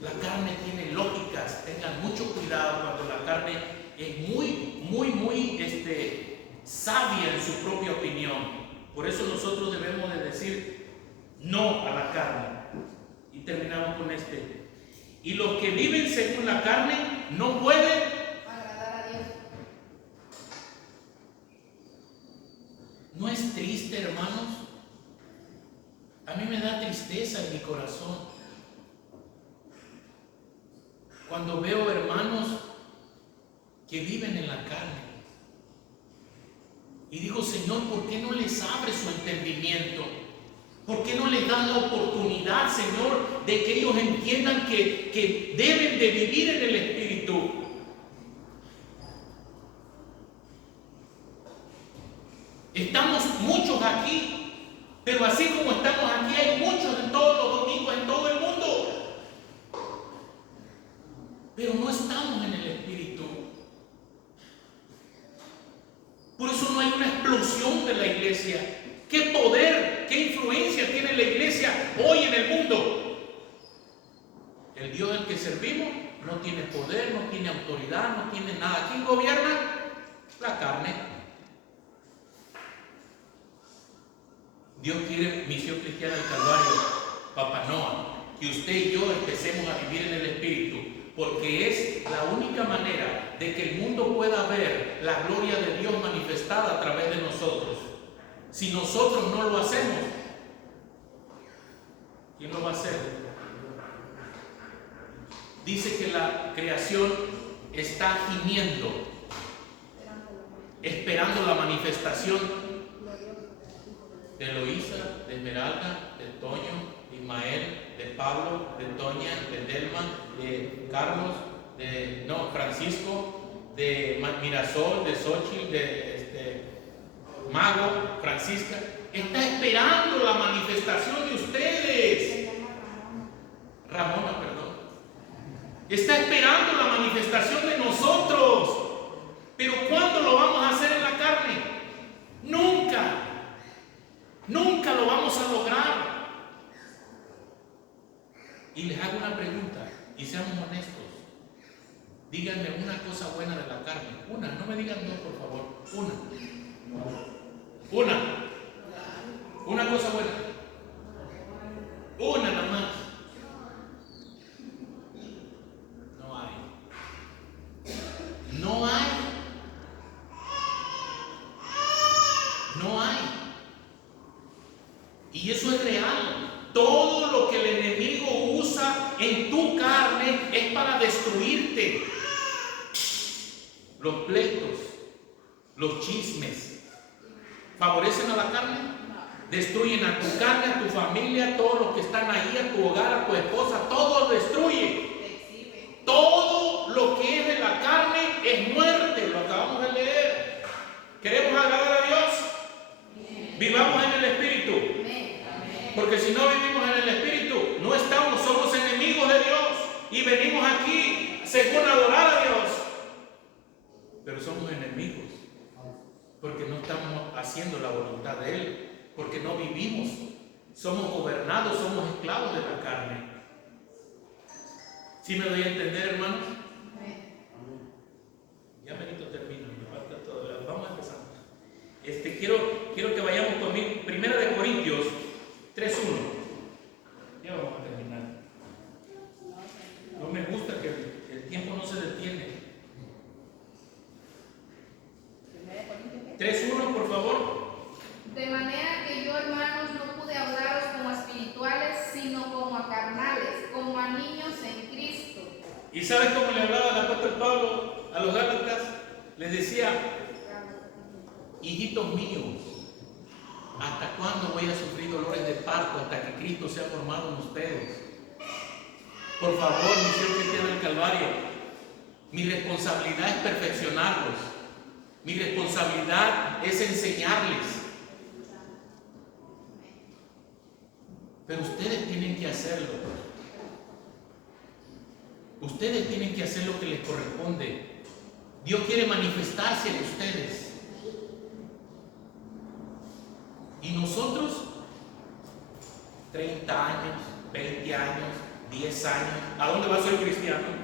La carne tiene lógicas, tengan mucho cuidado cuando la carne es muy sabia en su propia opinión. Por eso nosotros debemos de decir no a la carne. Y terminamos con este. Y los que viven según la carne no pueden agradar a Dios. ¿No es triste, hermanos? A mí me da tristeza en mi corazón cuando veo hermanos que viven en la carne. Y digo, Señor, ¿por qué no les abre su entendimiento? ¿Por qué no les dan la oportunidad, Señor, de que ellos entiendan que deben de vivir en el Espíritu? Estamos muchos aquí, pero así como estamos aquí, hay muchos en todos los domingos, en todo el mundo. Pero no estamos en el Espíritu. Por eso no hay una explosión de la iglesia. ¿Qué poder, qué influencia tiene la iglesia hoy en el mundo? El Dios al que servimos no tiene poder, no tiene autoridad, no tiene nada. ¿Quién gobierna? La carne. Dios quiere Misión Cristiana del Calvario, Papá Noah, que usted y yo empecemos a vivir en el Espíritu, porque es la única manera de que el mundo pueda ver la gloria de Dios manifestada a través de nosotros. Si nosotros no lo hacemos, ¿quién lo va a hacer? Dice que la creación está gimiendo, esperando la manifestación de Eloísa, de Esmeralda, de Toño, de Ismael, de Pablo, de Toña, de Delma, de Carlos, de Francisco, de Mirasol, de Xochitl, de Mago, Francisca. Está esperando la manifestación de ustedes. Ramona, perdón. Está esperando la manifestación de nosotros. Pero ¿cuándo lo vamos a hacer en la carne? Nunca. Nunca lo vamos a lograr. Y les hago una pregunta, y seamos honestos. Díganme una cosa buena de la carne. Una, no me digan dos, por favor. Una cosa buena. Una nada más. No hay. Y eso es real. Todo lo que el enemigo usa en tu carne es para destruirte. Los pleitos, los chismes, ¿favorecen a la carne? Destruyen a tu carne, a tu familia, a todos los que están ahí, a tu hogar, a tu esposa, todo destruye. Todo lo que es de la carne es muerte, lo acabamos de leer. ¿Queremos agradar a Dios? Vivamos en el Espíritu. Porque si no vivimos en el Espíritu, no somos enemigos de Dios y venimos aquí según adorar a Dios. Pero somos enemigos porque no estamos haciendo la voluntad de Él, porque no vivimos, somos gobernados, somos esclavos de la carne. ¿Sí me doy a entender, hermanos? Ya merito termino, me falta todo. Vamos a empezar. Quiero que vayamos conmigo. 1 Corintios 3:1. Ya vamos a terminar. No me gusta que el tiempo no se detiene. 3:1, por favor. De manera que yo, hermanos, no pude hablaros como a espirituales, sino como a carnales, como a niños en Cristo. ¿Y sabes cómo le hablaba el apóstol Pablo a los Gálatas? Les decía: hijitos míos, ¿hasta cuándo voy a sufrir dolores de parto hasta que Cristo sea formado en ustedes? Por favor, Misión Cristiana del Calvario, mi responsabilidad es perfeccionarlos. Mi responsabilidad es enseñarles. Pero ustedes tienen que hacerlo. Ustedes tienen que hacer lo que les corresponde. Dios quiere manifestarse en ustedes. Y nosotros, 30 años, 20 años, 10 años, ¿a dónde va a ser cristiano?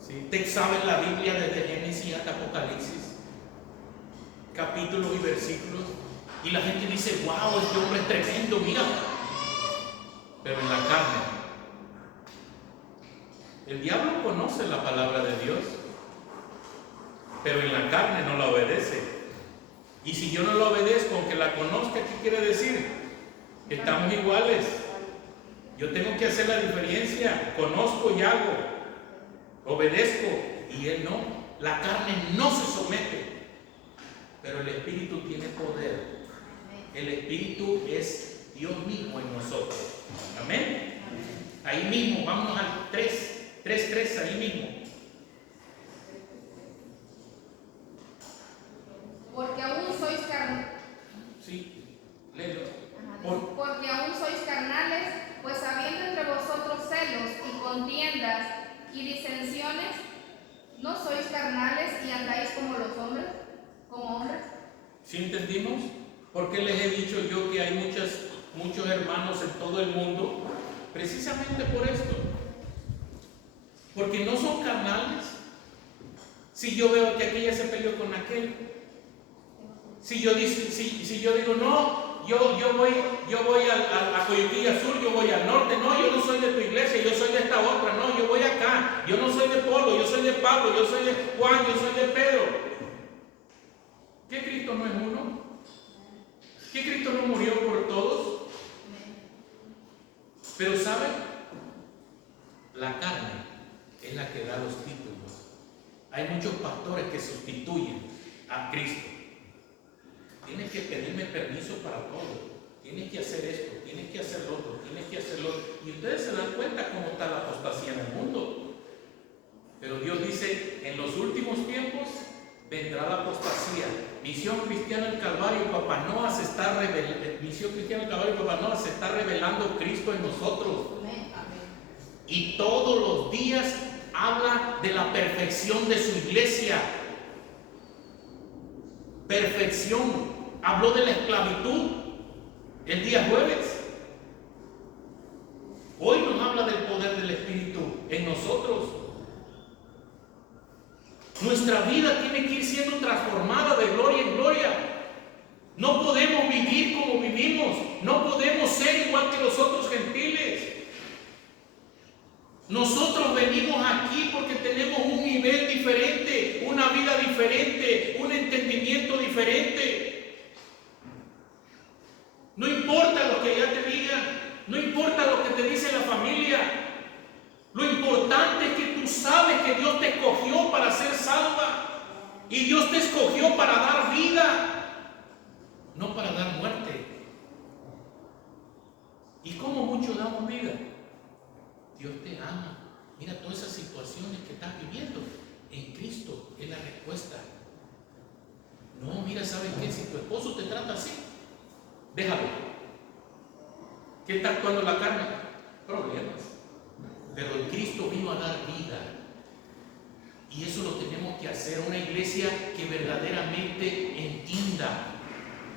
¿Sí? Ustedes saben la Biblia desde Génesis hasta Apocalipsis, capítulos y versículos, y la gente dice: wow, este hombre es tremendo, mira. Pero en la carne, el diablo conoce la palabra de Dios, pero en la carne no la obedece. Y si yo no la obedezco, aunque la conozca, ¿qué quiere decir? Estamos iguales. Yo tengo que hacer la diferencia. Conozco y hago, obedezco, y él no. La carne no se somete, pero el Espíritu tiene poder. El Espíritu es Dios mismo en nosotros. Amén. Ahí mismo, vámonos al 3:3, ahí mismo. Porque aún sois carnales. Sí, léelo. Porque aún sois carnales, pues habiendo entre vosotros celos y contiendas y disensiones, ¿no sois carnales y andáis como los hombres? ¿Como hombres? ¿Sí entendimos? Porque les he dicho yo que hay muchos hermanos en todo el mundo, precisamente por esto. Porque no son carnales. Si yo veo que aquella se peleó con aquel, Si yo digo, no, yo voy a Coyuquilla Sur, yo voy al norte, no, yo no soy de tu iglesia, yo soy de esta otra, no, yo voy acá, yo no soy de Polo, yo soy de Pablo, yo soy de Juan, yo soy de Pedro. ¿Qué Cristo no es uno? ¿Qué Cristo no murió por todos? Pero ¿saben? La carne es la que da los títulos. Hay muchos pastores que sustituyen a Cristo. Tienes que pedirme permiso para todo. Tienes que hacer esto, tienes que hacer lo otro, tienes que hacer lo otro. Y ustedes se dan cuenta cómo está la apostasía en el mundo. Pero Dios dice, en los últimos tiempos vendrá la apostasía. Misión Cristiana del Calvario, Papá Noah se está revelando. Misión Cristiana del Calvario, Papá Noah se está revelando Cristo en nosotros. Y todos los días habla de la perfección de su iglesia. Perfección. Habló de la esclavitud el día jueves. Hoy nos habla del poder del Espíritu en nosotros. Nuestra vida tiene que ir siendo transformada de gloria en gloria. No podemos vivir como vivimos. No podemos ser igual que los otros gentiles. Nosotros venimos aquí porque tenemos un nivel diferente, una vida diferente, un entendimiento diferente. No importa lo que ella te diga, no importa lo que te dice la familia. Lo importante es que tú sabes que Dios te escogió para ser salva. Y Dios te escogió para dar vida, no para dar muerte. ¿Y cómo mucho damos vida? Dios te ama. Mira todas esas situaciones que estás viviendo. En Cristo es la respuesta. No, mira, ¿sabes qué? Si tu esposo te trata así, déjalo. ¿Qué está actuando la carne? Problemas. Pero el Cristo vino a dar vida. Y eso lo tenemos que hacer. Una iglesia que verdaderamente entienda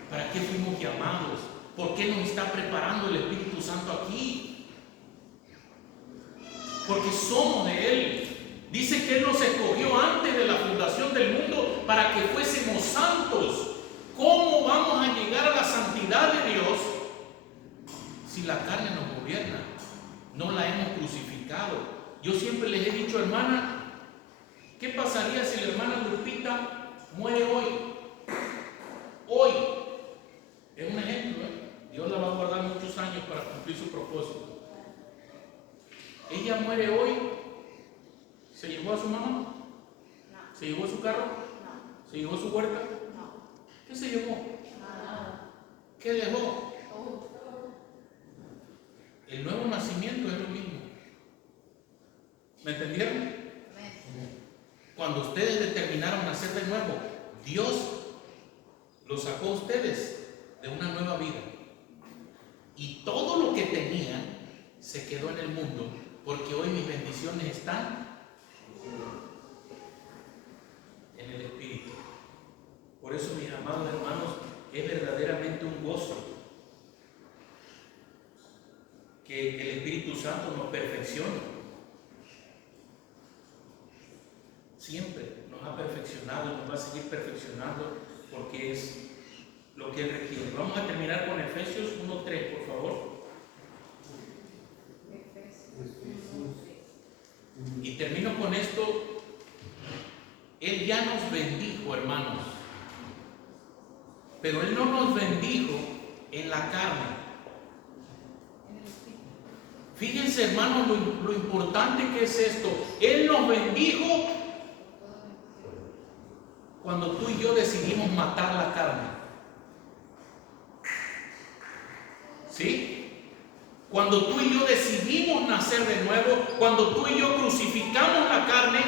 para qué fuimos llamados. ¿Por qué nos está preparando el Espíritu Santo aquí? Porque somos de Él. Dice que Él nos escogió antes de la fundación del mundo para que fuésemos santos. ¿Cómo vamos a llegar a la santidad de Dios si la carne nos gobierna? No la hemos crucificado. Yo siempre les he dicho, hermana, ¿qué pasaría si la hermana Lupita muere hoy? Hoy. Es un ejemplo, ¿eh? Dios la va a guardar muchos años para cumplir su propósito. Ella muere hoy. ¿Se llevó a su mamá? No. ¿Se llevó a su carro? No. ¿Se llevó a su huerta? No. ¿Qué se llevó? Nada. ¿Qué dejó? El nuevo nacimiento es lo mismo. ¿Me entendieron? Cuando ustedes determinaron nacer de nuevo, Dios los sacó a ustedes de una nueva vida. Y todo lo que tenían se quedó en el mundo, porque hoy mis bendiciones están en el Espíritu. Por eso, mis amados hermanos, es verdaderamente un gozo que el Espíritu Santo nos perfeccione. Siempre nos ha perfeccionado y nos va a seguir perfeccionando porque es lo que Él requiere. Vamos a terminar con Efesios 1:3, por favor. Y termino con esto. Él ya nos bendijo, hermanos, pero Él no nos bendijo en la carne. Fíjense, hermanos, lo importante que es esto. Él nos bendijo cuando tú y yo decidimos matar la carne. ¿Sí? Cuando tú y yo decidimos nacer de nuevo, cuando tú y yo crucificamos la carne,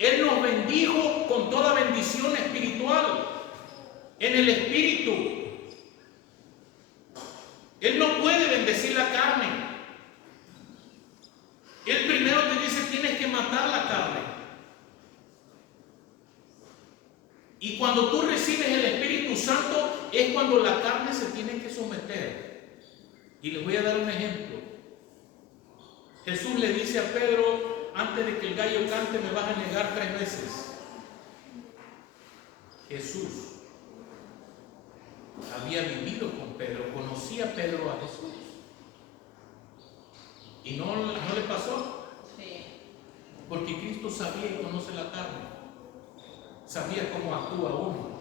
Él nos bendijo con toda bendición espiritual en el Espíritu. Él no puede bendecir la carne. Él primero te dice, tienes que matar la carne. Y cuando tú recibes el Espíritu Santo, es cuando la carne se tiene que someter. Y les voy a dar un ejemplo. Jesús le dice a Pedro, antes de que el gallo cante, me vas a negar 3 veces. Jesús. había vivido con Pedro, conocía Pedro a Jesús. Y no le pasó. Sí. Porque Cristo sabía y conoce la carne. Sabía cómo actúa uno.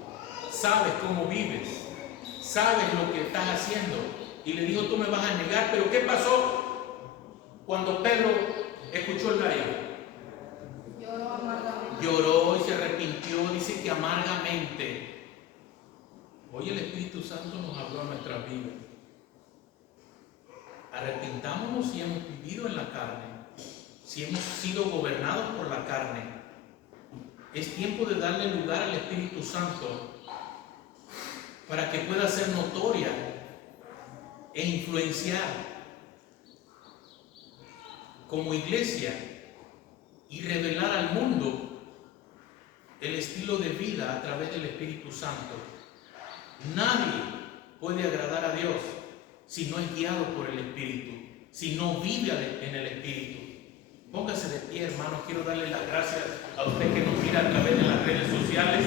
Sabes cómo vives. Sabes lo que estás haciendo. Y le dijo, tú me vas a negar. Pero ¿qué pasó cuando Pedro escuchó el gallo? Lloró amargamente. Lloró y se arrepintió. Dice que amargamente. Hoy el Espíritu Santo nos habló a nuestras vidas. Arrepintámonos si hemos vivido en la carne, si hemos sido gobernados por la carne. Es tiempo de darle lugar al Espíritu Santo para que pueda ser notoria e influenciar como iglesia y revelar al mundo el estilo de vida a través del Espíritu Santo. Nadie puede agradar a Dios si no es guiado por el Espíritu, si no vive en el Espíritu. Póngase de pie, hermanos. Quiero darle las gracias a usted que nos mira a través de las redes sociales.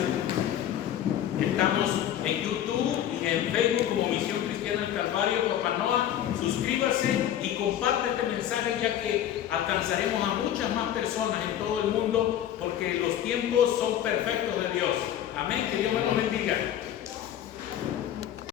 Estamos en YouTube y en Facebook como Misión Cristiana del Calvario, Papanoa. Suscríbase y comparte este mensaje, ya que alcanzaremos a muchas más personas en todo el mundo, porque los tiempos son perfectos de Dios. Amén. Que Dios me lo bendiga.